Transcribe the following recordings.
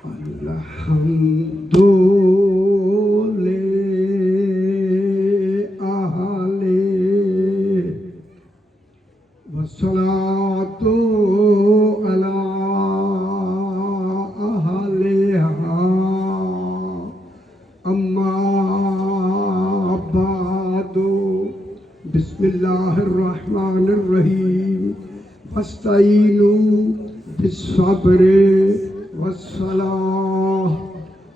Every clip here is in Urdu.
الحمد لله والصلاة على أهلها أما بعد بسم الله الرحمن الرحيم فاستعينوا بالصبر والصلاة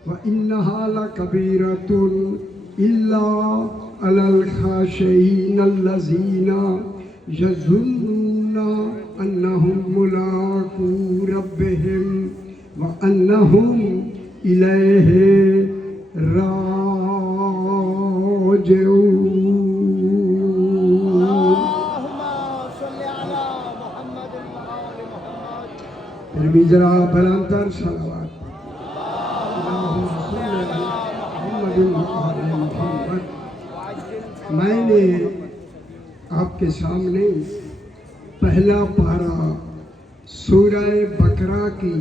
وإنها لكبيرة إلا على الخاشعين الذين يظنون أنهم ملاقو ربهم وأنهم إليه راجعون. پھر بھی ذرا بلند تر صلوات. میں نے آپ کے سامنے پہلا پارہ سورہ بقرہ کی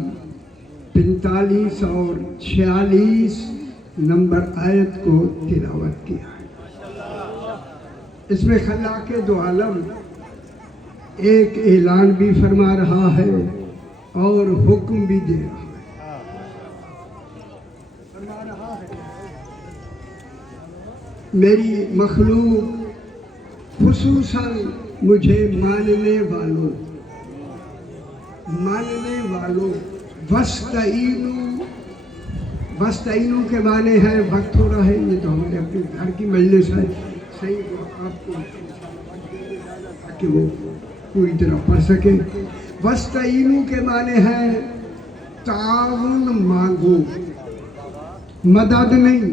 45 اور 46 نمبر آیت کو تلاوت کیا ہے. اس میں خلاق دو عالم ایک اعلان بھی فرما رہا ہے اور حکم بھی دے رہا ہے. میری مخلوق خصوصاً مجھے ماننے والوں وستعینو کے معنی ہے وقت ہو رہا ہے. یہ تو ہمارے اپنے گھر کی مجلس ہے. صحیح آپ کو کہ وہ پوری طرح پڑھ سکیں. وستعینو کے معنی ہے تعاون مانگو، مدد نہیں.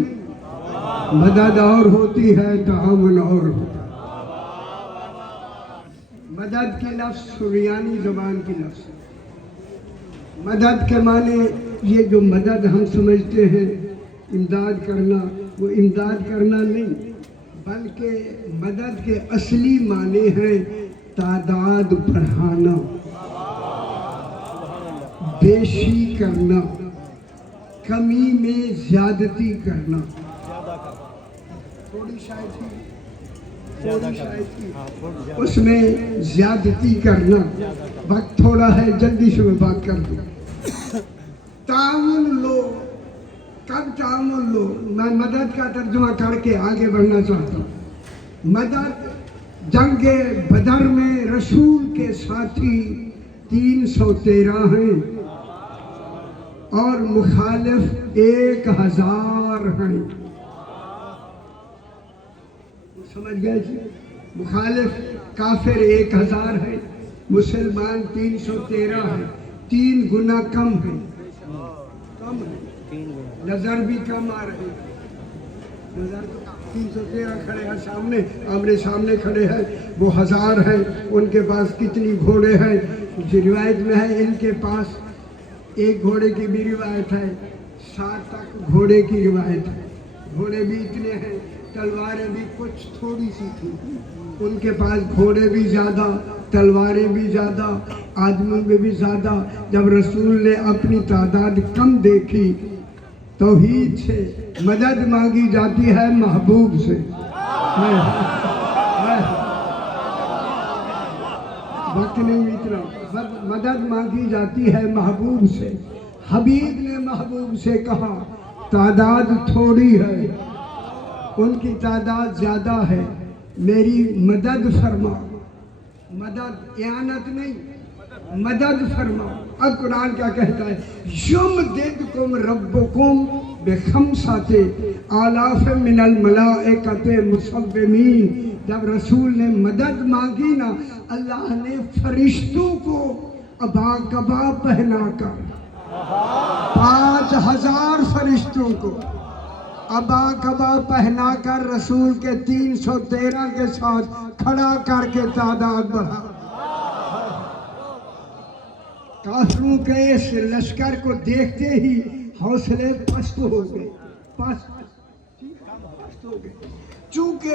مدد اور ہوتی ہے، تعاون اور ہوتا ہے. مدد کی لفظ سریانی زبان کی لفظ ہے. مدد کے معنی یہ جو مدد ہم سمجھتے ہیں امداد کرنا، وہ امداد کرنا نہیں، بلکہ مدد کے اصلی معنی ہیں تعداد بڑھانا، بیشی کرنا، کمی میں زیادتی کرنا. تھوڑی شاید اس میں زیادتی کرنا. وقت تھوڑا ہے، جلدی سے میں بات کر دوں. تعاون لو. کب تعاون لو؟ میں مدد کا ترجمہ کر کے آگے بڑھنا چاہتا ہوں. مدد جنگ بدر میں رسول کے ساتھی 313 ہیں اور مخالف 1000 ہیں. سمجھ گئے جی؟ مخالف کافر 1000 ہیں، مسلمان 313 ہیں. 3 گنا کم ہیں. نظر بھی کم آ رہے ہیں. نظر 313 کھڑے ہیں سامنے، آمنے سامنے کھڑے ہیں. وہ 1000 ہیں. ان کے پاس کتنی گھوڑے ہیں؟ روایت میں ہے ان کے پاس ایک گھوڑے کی بھی روایت ہے، 60 تک گھوڑے کی روایت ہے. گھوڑے بھی اتنے ہیں، تلواریں بھی کچھ تھوڑی سی تھی. ان کے پاس گھوڑے بھی زیادہ، تلواریں بھی زیادہ، آدمیوں میں بھی زیادہ. جب رسول نے اپنی تعداد کم دیکھی، توحید سے مدد مانگی جاتی ہے محبوب سے. وقت نہیں اتنا. مدد مانگی جاتی ہے محبوب سے. حبیب نے محبوب سے کہا تعداد تھوڑی ہے، ان کی تعداد زیادہ ہے، میری مدد فرما. مدد اعانت نہیں، مدد فرما. اب قرآن کیا کہتا ہے؟ یمددکم ربکم بخمسۃ آلاف من الملائکۃ مصومین. جب رسول نے مدد مانگی نا، اللہ نے فرشتوں کو ابا کبا پہنا کر 5000 فرشتوں کو ابا کبا پہنا کر رسول کے 313 کے ساتھ کھڑا کر کے تعداد بڑھا. کافروں کے اس لشکر کو دیکھتے ہی حوصلے پست ہو گئے. چونکہ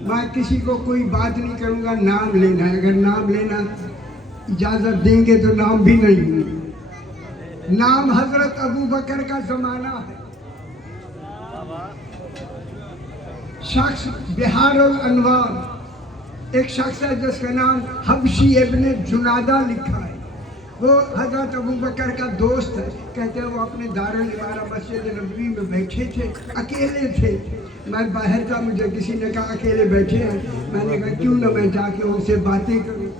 میں کسی کو کوئی بات نہیں کروں گا، نام لینا ہے، اگر نام لینا اجازت دیں گے تو نام بھی نہیں. نام حضرت ابو بکر کا زمانہ ہے. شخص بہار الانوار ایک شخص ہے جس کا نام حبشی ابن جنادہ لکھا ہے. وہ حضرت ابو بکر کا دوست ہے. کہتے ہیں وہ اپنے دارالعمارہ مسجد نبوی میں بیٹھے تھے، اکیلے تھے. میں باہر تھا، مجھے کسی نے کہا اکیلے بیٹھے ہیں. میں نے کہا کیوں نہ میں جا کے ان سے باتیں کروں،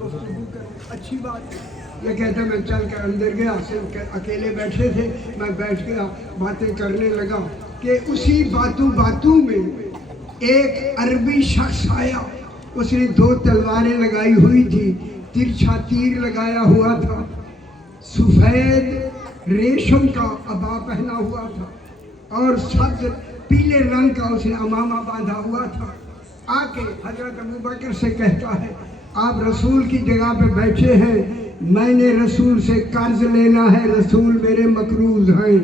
گفتگو کروں، اچھی بات ہے. یہ کہتے ہیں میں چل کر اندر گیا، صرف اکیلے بیٹھے تھے. میں بیٹھ گیا، باتیں کرنے لگا کہ اسی باتوں میں ایک عربی شخص آیا. اس نے 2 تلواریں لگائی ہوئی تھی، ترچھا تیر لگایا ہوا تھا، سفید ریشم کا عبا پہنا ہوا تھا اور سبز پیلے رنگ کا اس نے امامہ باندھا ہوا تھا. آ کے حضرت ابو بکر سے کہتا ہے آپ رسول کی جگہ پہ بیٹھے ہیں، میں نے رسول سے قرض لینا ہے، رسول میرے مقروض ہیں،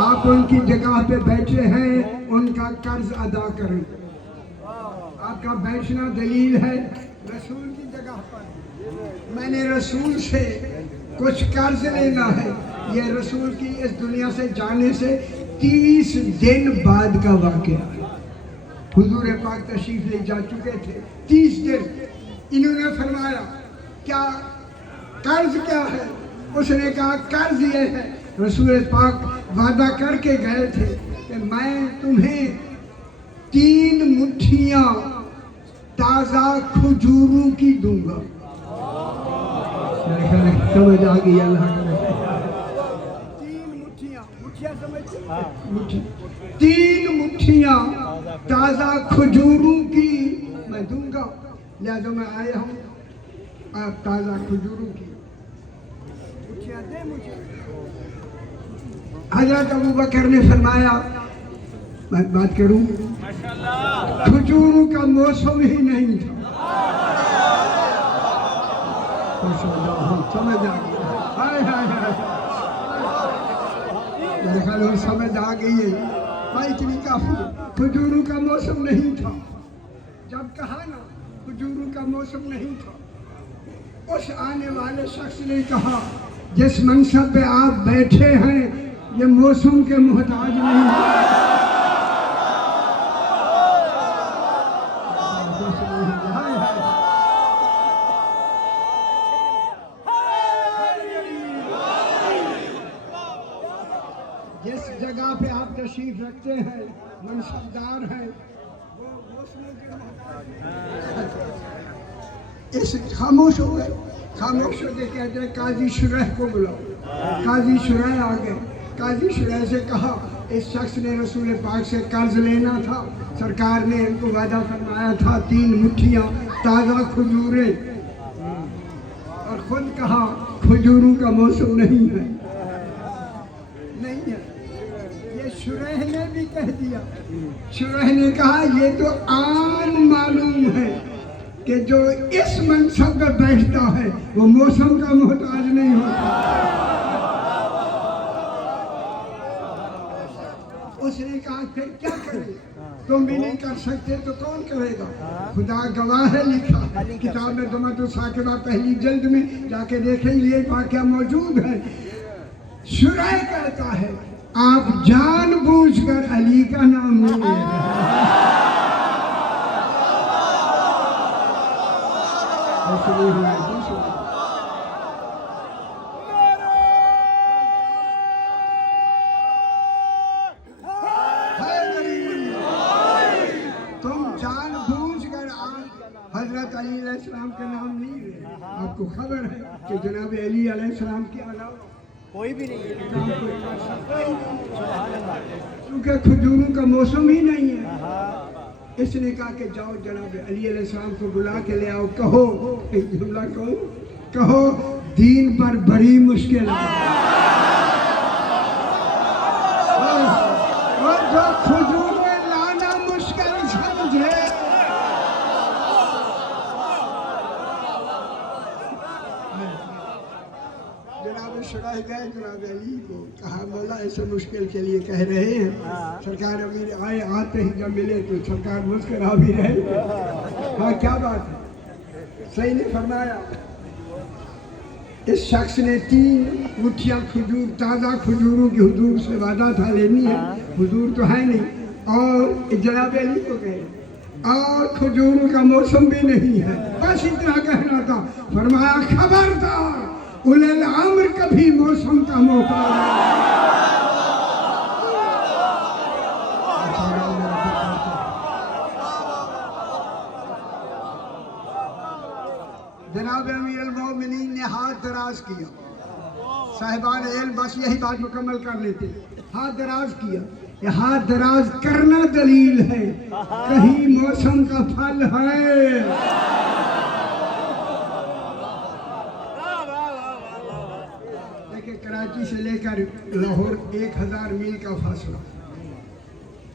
آپ ان کی جگہ پہ بیٹھے ہیں، ان کا قرض ادا کریں. آپ کا بیٹھنا دلیل ہے رسول کی جگہ پر. میں نے رسول سے کچھ قرض لینا ہے. یہ رسول کی اس دنیا سے جانے سے 30 دن بعد کا واقعہ ہے. حضور پاک تشریف لے جا چکے تھے. 30 دن انہوں نے فرمایا کیا قرض کیا ہے؟ اس نے کہا قرض یہ ہے. رسول پاک وعدہ کر کے گئے تھے کہ میں تمہیں 3 مٹھیاں تازہ کھجوروں کی دوں گا. سمجھ آ گئی اللہ کا. 3 مٹھیاں تازہ کھجوروں کی میں دوں گا. لہذا میں آیا ہوں، آپ تازہ کھجوروں کی مٹھیاں دیں مجھے. حضرت ابو بکر نے فرمایا میں بات کروں، کھجوروں کا موسم ہی نہیں تھا. سمجھ آ گئی، میرے خیال میں سمجھ آ گئی ہے بھائی، اتنی کافی. کھجوروں کا موسم نہیں تھا. جب کہا نا کھجوروں کا موسم نہیں تھا، اس آنے والے شخص نے کہا جس منصب پہ آپ بیٹھے ہیں یہ موسم کے محتاج نہیں ہے. جس جگہ پہ آپ تشریف رکھتے ہیں، منصبدار ہیں، وہ موسموں کے محتاج ہیں. اس خاموش ہو گئے. خاموش ہو کے کہتے ہیں قاضی شرح کو بلاؤ. قاضی شرح آ گئے. قاضی شرح سے کہا اس شخص نے رسول پاک سے قرض لینا تھا، سرکار نے ان کو وعدہ فرمایا تھا 3 مٹھیاں تازہ کھجوریں، اور خود کہا کھجوروں کا موسم نہیں ہے. نہیں ہے. یہ شرح نے بھی کہہ دیا. شرح نے کہا یہ تو عام معلوم ہے کہ جو اس منصب پہ بیٹھتا ہے وہ موسم کا محتاج نہیں ہوتا. اس نے کہا پھر کیا کرے؟ تم بھی نہیں کر سکتے تو کون کرے گا؟ خدا گواہ ہے، لکھا ہے کتاب میں دمت الساکبہ پہلی جلد میں، جا کے دیکھیں یہ واقعہ موجود ہے. شرح کہتا ہے آپ جان بوجھ کر علی کا نام نہیں لے رہے. تم جان بوجھ کر حضرت علی علیہ السلام کا نام نہیں لے رہے. آپ کو خبر ہے کہ جناب علی علیہ السلام کے علاوہ کوئی بھی نہیں ہے، کیونکہ کھجوروں کا موسم ہی نہیں ہے. اس نے کہا کہ جاؤ جناب علی علیہ السلام کو بلا کے لے آؤ، کہو ایک جملہ کہو دین پر بڑی مشکل ہے. اور جو کھجوریں لانا مشکل سمجھے جناب شرح گئے گئے جناب علی کو کہا مولا ایسے مشکل کے لیے کہہ رہے ہیں. سرکار امیر آئے, آتے ہی جب ملے تو سرکار مسکرا بھی رہے. ہاں کیا بات ہے, صحیح نے فرمایا. اس شخص نے 3 مٹھیاں کھجور, تازہ کھجوروں کی حضور سے وعدہ تھا لینی ہے, حضور تو ہے نہیں, اور جناب علی کو کہے اور کھجوروں کا موسم بھی نہیں ہے, بس اتنا کہنا تھا. فرمایا خبردار, اولے الامر کبھی موسم کا موقع جناب امیر المومنین نے ہاتھ دراز کیا. صاحبان علم بس یہی بات مکمل کر لیتے. ہاتھ دراز کیا. یہ ہاتھ دراز کرنا دلیل ہے, کہیں موسم کا پھل ہے. دیکھیں کراچی سے لے کر لاہور 1000 میل کا فاصلہ.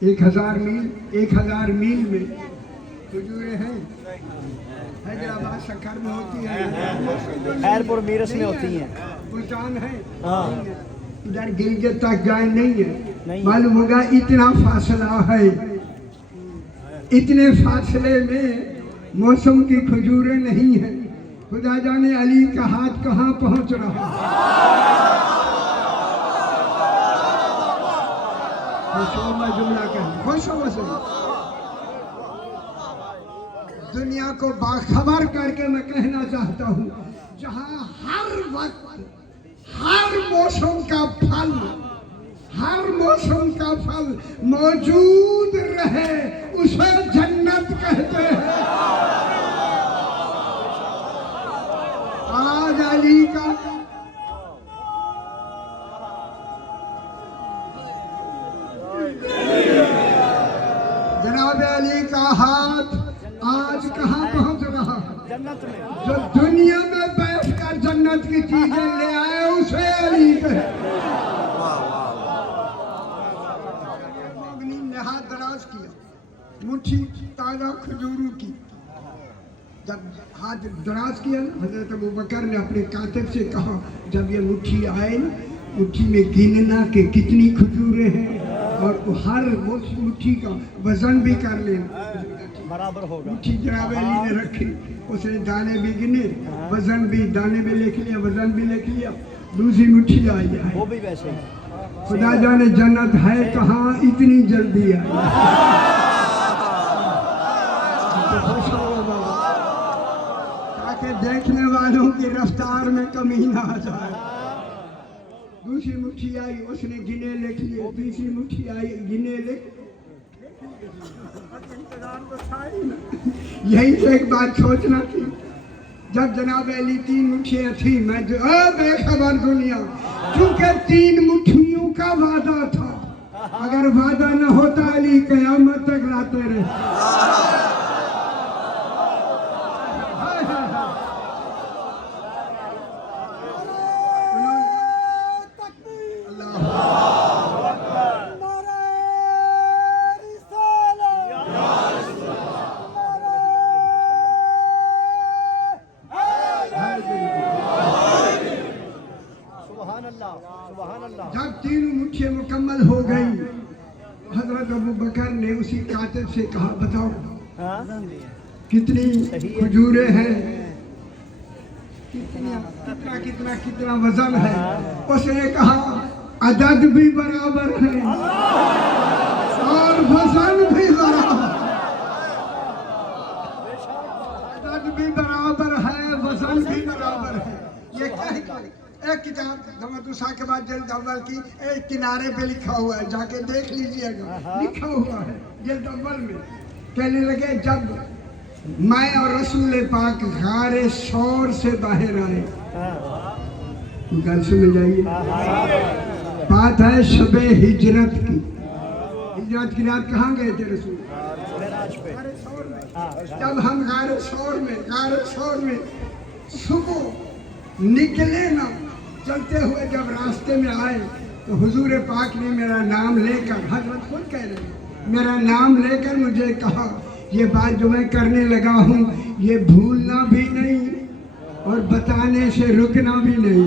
1000 میل میں کھجوریں ہیں. حیدرآباد شکر میں ہوتی ہے, خیرپور میرس میں ہوتی ہیں, ملتان ہے, ادھر گلگت تک جائیں نہیں ہے. معلوم ہوگا اتنا فاصلہ ہے, اتنے فاصلے میں موسم کی کھجوریں نہیں ہیں. خدا جانے علی کا ہاتھ کہاں پہنچ رہا ہے. جملہ کہیں خوش ہو سے دنیا کو باخبر کر کے میں کہنا چاہتا ہوں, جہاں ہر وقت ہر موسم کا پھل موجود رہے اسے جنت کہتے ہیں. آج علی کا جناب علی کا ہاتھ آج کہاں پہنچ رہا ہے. جو دنیا میں بیٹھ کر جنت کی چیزیں لے آئے اسے علی کہتے ہیں. نے ہاتھ دراز کیا, مٹھی تازہ کھجوروں کی. جب ہاتھ دراز کیا حضرت ابوبکر نے اپنے کاتب سے کہا جب یہ مٹھی آئے مٹھی میں گننا کہ کتنی کھجوریں ہیں اور ہر مٹھی کا وزن بھی کر لینا برابر ہوگا. مٹھی جناب علی نے رکھی, اس نے دانے بھی گنے, وزن بھی, دانے بھی لکھ لیا, وزن بھی لکھ لیا. دوسری مٹھی آئی ہے, وہ بھی ویسے ہی. خدا جانے جنت ہے کہاں اتنی جلدی آئی. تاکہ دیکھنے والوں کی رفتار میں کمی نہ آ جائے. دوسری مٹھی آئی, اس نے گنے لکھ لیے. تیسری مٹھی آئی, گنے لکھ. یہی تو ایک بات سوچنا تھی. جب جناب علی 3 مٹھیاں تھیں, میں جو بے خبر دنیا, کیونکہ 3 مٹھیوں کا وعدہ تھا. اگر وعدہ نہ ہوتا علی قیامت تک لاتے رہے. جب 3 مٹھیاں مکمل ہو گئی, حضرت ابوبکر نے اسی کاتب سے کہا بتاؤ کتنی کھجوریں ہیں, کتنا وزن ہے. اس نے کہا عدد بھی برابر ہے اور وزن بھی برابر. عدد بھی برابر ہے, وزن بھی برابر ہے. یہ کہہ کر ایک کتاب دوسرا کے بعد جلد اول کی ایک کنارے پہ لکھا ہوا ہے, جا کے دیکھ لیجئے گا, لکھا ہوا ہے جلد اول میں. کہنے لگے جب میں اور رسول پاک غار ثور سے باہر آئے, گل سمجھ آئیے, بات ہے شب ہجرت کی. ہجرت کی رات کہاں گئے تھے رسول؟ جب ہم غار ثور میں صبح نکلے نا, چلتے ہوئے جب راستے میں آئے تو حضور پاک نے میرا نام لے کر, حضرت خود کہہ رہے ہیں, میرا نام لے کر مجھے کہا یہ بات جو میں کرنے لگا ہوں یہ بھولنا بھی نہیں اور بتانے سے رکنا بھی نہیں.